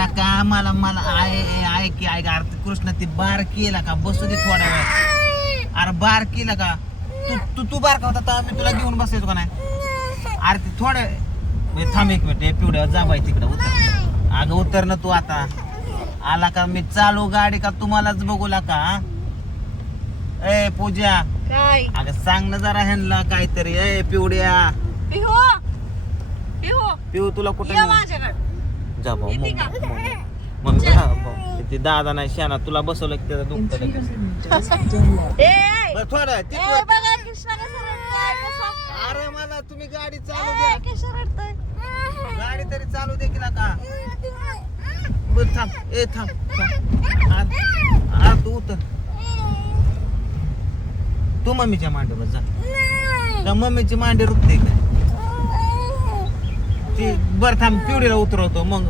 अरे का मला मला ऐक अरे कृष्ण ती बार केला का बसू दे थोडा वेळ. अरे बार केला का तू बार का होता तर मी तुला घेऊन बसायचो का नाही. अरे ते थोडं थांब एक मिनिट पिवड्या जा बाई तिकडे उतर. अगं उतर ना तू आता. आला का मी चालू गाडी का तुम्हालाच बघूला का. ए पूजा काय अगं सांग ना जरा ह्यांना काहीतरी. ए पिवड्या पिहू पिहू पिऊ तुला कुठं ये नेऊ? माझ्याकडे जा भाऊ येते का? मग ते दादा नाही शाना तुला बसवलं की त्याचा दुखत थोडं ए तिथवर. बघा कृष्णा कसं रडतोय कसं. अरे मला तुम्ही गाडी चालू ए, द्या. कसं रडतोय. गाडी तरी चालू दे की का. बरं थांब ए थांब. तू उतर. तू मम्मीच्या मांडीवर जा. का मम्मीची मांडी रुकते का ती. बरं थांब पिवडीला उतरवतो मग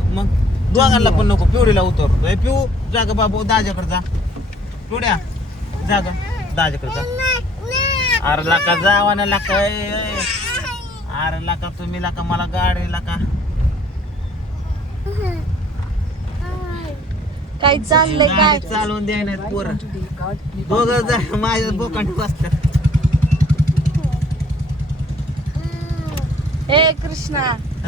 दोघांना पण नको पिवडीला उतरवतो. ए पिऊ जागा बाबू दाजाकडे जा. पिवड्या जागा दाजाकडे जा. अरे लाका जावा ना लाका. अरे लाका तुम्ही लाका मला गाडी लाका. काय चाललंय काय गाडी चालवून द्याय नाही पोरं दोघं जा माझ्या बोकांडी बसतात. ए कृष्णा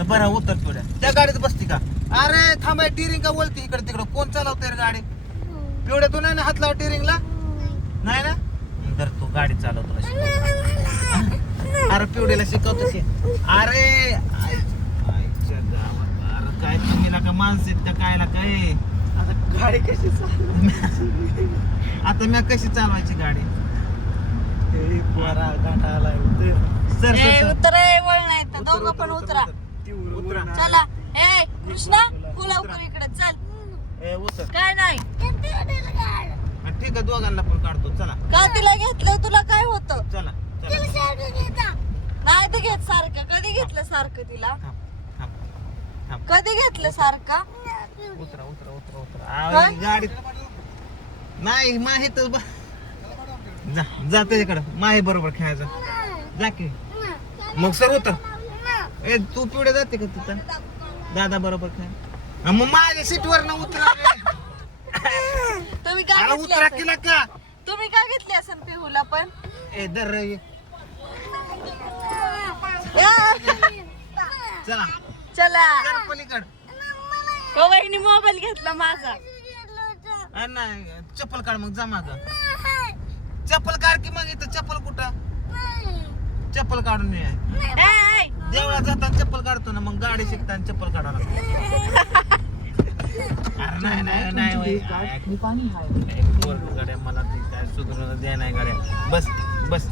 बरं उतर पिवड्या त्या गाडीत बसती का. अरे थांबाय टिरिंग का बोलती इकडे तिकडे कोण चालवतंय रे गाडी. पिवड्या तू नाही ना हात लाव टिरिंगला नाही ना. तर तू गाडी चालव तुला शिकवतो. अरे पिवड्याला शिकवतो. अरे आईच्या गावात. अरे काय तुम्ही ना का माणसं आहेत का काय काय. आता गाडी कशी चालवायची? आता मी कशी चालवायची गाडी. ए, पोरा गाठा आलाय सर ए सर उतर ए वळ नाही तर दोघं पण उतरा उतरा. चला. ए कृष्णा तू लवकर इकडे चल. ए उतर. काय नाही ठीक आहे दोघांना पण काढतो चला. का तिला घेतलं तुला काय होतं. चला चला. नाही ते घेत सारखं. कधी घेतलं सारखं तिला. थांब थांब थांब. कधी घेतलं सारखा. उतरा उतरा उतरा उतरा. काय? गाडीत नाही माहित जा जा त्याच्याकडं माही बरोबर खेळायचं जा की. मग सर उतर. ए तू पिवडे जाते का तिथं दादा बरोबर खेळ. मग माझ्या सीटवर ना उतरा रे. तुम्ही काय अरे घेतली उतरा असेल? केला का. तुम्ही काय घेतली असेल पिहूला पण. ए दर रे या. चला चला चल पलीकड. हो वहिनी मोबाईल घेतला माझा. नाही चप्पल काढ मग जा माग. चप्पल काढ की मग इथं चप्पल कुठं. चप्पल काढून ये. ए देवळात जाताना चप्पल काढतो ना मग गाडी शिकताना चप्पल काढा लागतो. अरे नाही नाही नाही होय. ए, पोरगं गाड्या मला ती काय सुधरून द्या नाही गाड्या. बस बस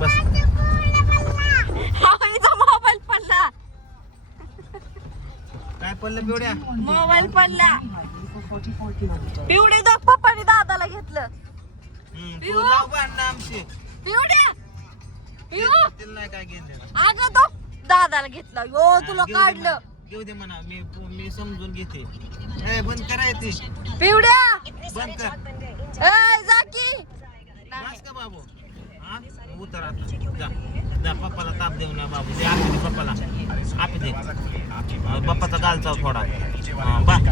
बस. हिचा मोबाईल पडला. काय पडलं पिवड्या. मोबाईल पडला. पिवडे दो पप्पाने दादाला घेतलं. तू लाव भांडणं आमची. पिवड्या पिऊ तिला नाही काय घेतलं. अगं तो दादाला घेतला. यो तुला काढलं. घेऊ दे म्हणा मी समजून घेते. ए बंद करायची. पिवड्या बंद कर. ए जा की. बस का बाबू. हा उतर आता जा जा. पप्पाला ताप देऊ ना बाबू. दे आपे दे पप्पाला. आपे दे. पप्पाचा गाल चाव थोडा. बस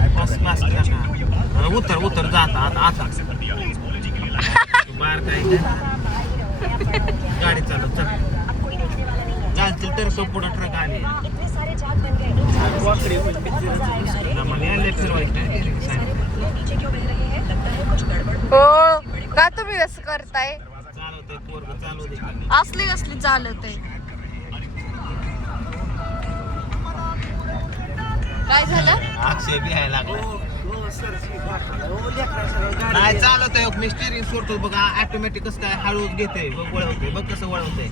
बस उतर उतर जा आता आता. बाहेर काय गाडी चालव चल. चालतील तर पुढं ट्रक आली. हो का तुम्ही असं करताय. चालवतंय पोरगं चालू दे. असली असली चालत आहे. काय झालं. अक्षय बिहायला लागला. नाही चालत आहे मी स्टेरिंग सोडतो बघ. ऑटोमॅटिक कसं काय हळूच घेते बघ वळवते बघ कसं वळवते.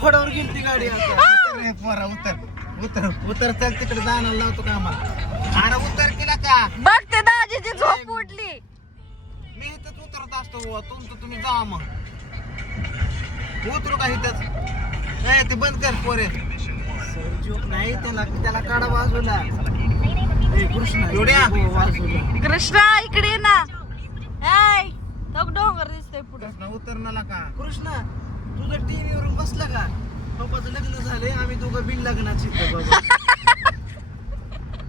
खोडावर गेली ती गाडी आता. पोरा उतर उतर उतर चल तिकडे जाणार लावतो का आम्हाला. अरे उतर केला का. बघ ते दाजीची झोप उडली. मी इथंच उतरत असतो बुवा. तुमचं तुम्ही जा मग. उतरू का इथंच. ए ते बंद कर पोरे. नाही त्याला काढा बाजूला. ए, कृष्णा एवढ्या? हो, बाजूला. कृष्णा इकडे ये ना. ऐ तो डोंगर दिसतोय पुढे. उतरणाला का. कृष्णा तुझं टीव्हीवर बसला का. पप्पाचं लग्न झालंय आम्ही दोघं बिन लग्नाची.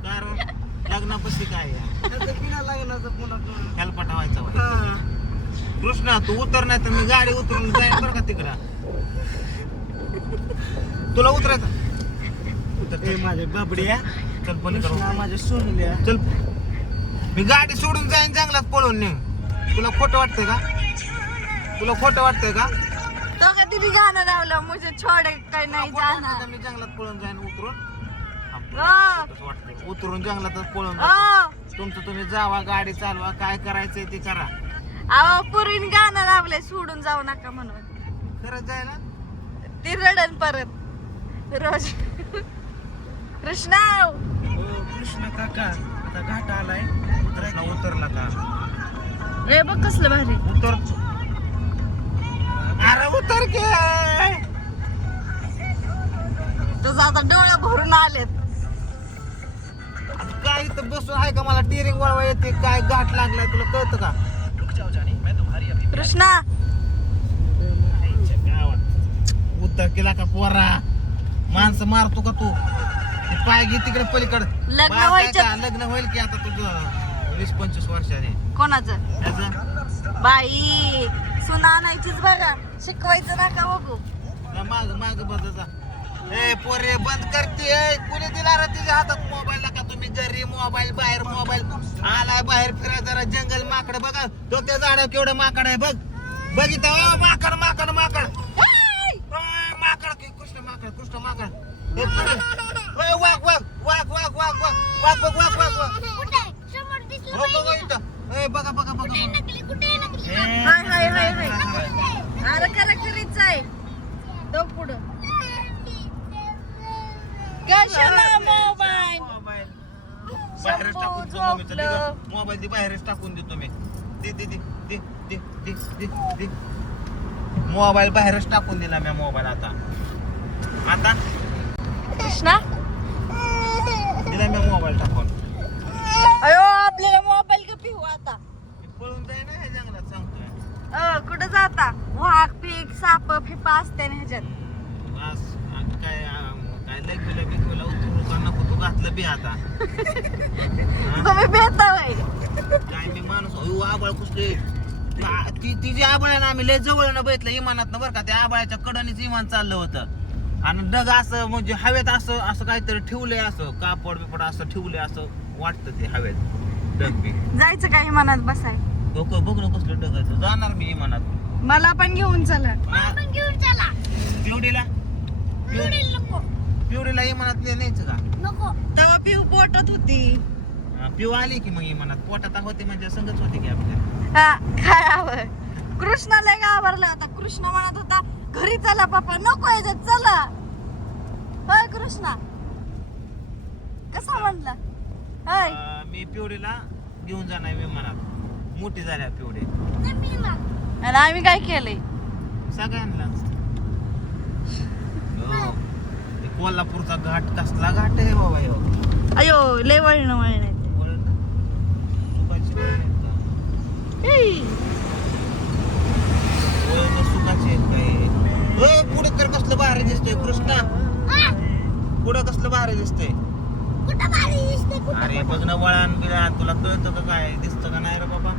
कारण लग्नापाशी काय आहे? नंतर बिना लग्नाचं पुन्हा करून. हेलपाटा व्हायचा बाई. हा. कृष्णा तू उतर नाही तर मी गाडी उतरून जाईन बरं का तिकडं. तुला उतरायचं उतर, ए चल. माझे बाबड्या चल पलीकडे कृष्णा माझ्या सोनल्या चल. मी गाडी सोडून जाईन जंगलात पळून नेऊन. तुला खोटं वाटतंय का? तुला खोटं वाटतंय का? तो का तिने गाणं लावलं मुझे छोडे काय नाही खोटं वाटतंय जाणार का मी जंगलात पळून जाईन उतरून? हो. खोटंच वाटतंय. उतरून जंगलातच पळून जातो. हो. तुमचं तुम्ही जावा, गाडी चालवा, काय करायचंय ते करा. अहो पुरीने गाणं लावलंय सोडून जाऊ नका म्हणून खरंच जाय ना. ती रडन परत रोज कृष्णा हो कृष्ण काका आता घाट आलाय कृष्णा उतरला का? रे बघ कसलं भारी उतर. अरे उतर के. तुझं आता डोळं भरून आलेत काय इथं बसून आहे का? मला टिअरिंग वळवा येते काय? घाट लागलाय तुला कळतं का? कृष्णा उतर केला का पोरा? माणसं मारतो का तू? ते पाय घे तिकडे पलीकडे. लग्न बाळ काय व्हायच्या- का? लग्न होईल की आता तुझं 20-25 वर्षाने. कोणाचं त्याचं बाई सुना आणायचीच बघा शिकवायचं नका बघू माग माग बदचा. ए पोरे बंद करते. कुणी दिला रे तिच्या हातात मोबाईल? का तुम्ही घरी मोबाईल, बाहेर मोबाईल. आलाय बाहेर फिरायला जरा जंगल माकड बघा. तो त्या झाडावर केवढं माकड आहे बघ. बघितलं माकड माकड माकड माकड कृष्ण माकड कृष्ण माकड. हे पुढे. ओय, वाघ वाघ वाघ वाघ वाघ वाघ वाघ वाघ वाघ वाघ वाघ. हो, बघा इथं. ए, बघा बघा बघा. ए, हाय हाय हाय हाय अरे करा करीच आहे तो पुढं कशाला मोबाईल मोबाईल बाहेरच टाकून देतो मम्मीचं. दे गं. मोबाईल दे बाहेरच टाकून देतो मी. दे दे दे दे दे दे दे दे. मोबाईल बाहेरच टाकून दिला मी मोबाईल आता. आता कृष्णा दिला मी मोबाईल टाकून. अयो आपल्याला मोबाईल का पिऊ आता मी पळून जाईन ना ह्या जंगलात सांगतोय. कुठं जाता वाघ पीक साप फिपा असते ना ह्याच्यात बस काय काय लगविला बिगविला उतरू का नको तू घातलं बी आता. तुम्ही भेटता बाई काय मी माणूस अयो आबाळ कुसले. ती जी आबाळ आहे ना आम्ही लय जवळ न बघितलं इमानात ना बरं का. त्या आबाळाच्या कडनीच इमान चाललं होतं आणि डग असं म्हणजे हवेत असं असं काहीतरी ठेवलंय असं कापड बिपड असं ठेवलंय असं वाटतं ते हवेत डग बी. जायचं काही मनात बसाय डोकं बघ ना कसलं डग आहे. जाणार मी इमानात. मला पण घेऊन चला पिवडीला पिवडीला इमानात न्यायचं का? तेव्हा पिऊ पोटात होती पिऊ आली की मग इमानात पोटात होते म्हणजे संगच होते की आपल्या. हा, काय हवं कृष्णाला घाबरला होता. कृष्ण म्हणत होता घरी चला पप्पा नको याच्यात चला. होय कृष्णा कसा म्हणला होय मी पिवडीला घेऊन जाणार विमानात. मोठी झाल्या पिवडी. आणि आम्ही काय केलंय सगळ्यांना हो. ते कोल्हापूरचा घाट कसला घाट आहे बाबा ह्यो. अयो लय वळण वळण आहे सुखाची वळणं आहेत का? वळणं सुखाची आहेत काय? ओय, पुढे तर कसलं भारी दिसतंय कृष्णा. पुढं कसलं भारी दिसतंय. अरे बघ ना वळण बिळण तुला कळतं का काय दिसतं का नाही रे बाबा?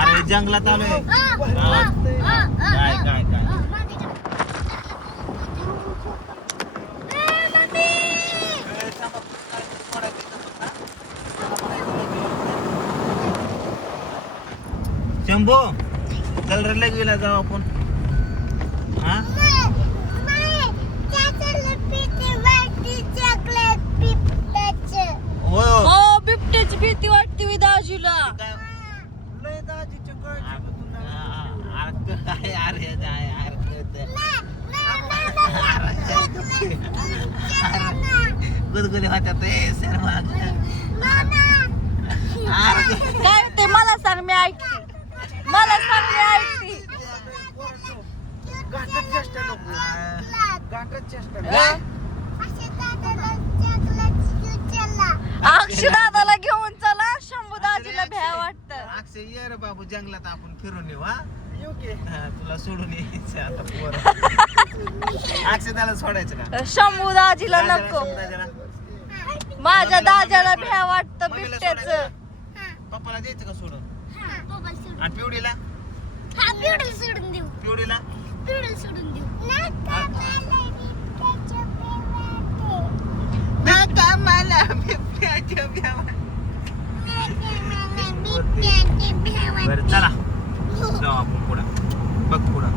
अरे जंगलात आलोय. काय काय काय शंभू चल रे लगवीला जाऊ आपण. हा हो हो बिबट्याची भीती वाटते विदाजीला काय लय दाजीच्या काळजी अरे अरे गुदगुली होत्या ते सर काय ते मला सांग मी ऐकते मला सांग मी ऐकते घाटात चेष्टा नको घाटात चेष्टा नको. अक्षदादाला घेऊन चला शंभू दाजीला भ्या वाटतं अक्षय ये रे बाबू जंगलात आपण फिरून येऊ. हा येऊ की हा, तुला सोडून यायचं आता पोरं. अक्षय त्याला सोडायचं का? शंभू दाजीला काय नको जरा, समजा जरा. माझ्या मम्मीला दाजाला सोडायचं. भ्या वाटतं मम्मीला बिबट्याचं. सोडायचं. पप्पाला द्यायचं का सोडून आणि पिवडीला पिवडीला नका मला बिबट्याच्या भ्या बरं चला जाऊ आपण पुढं बघ पुढं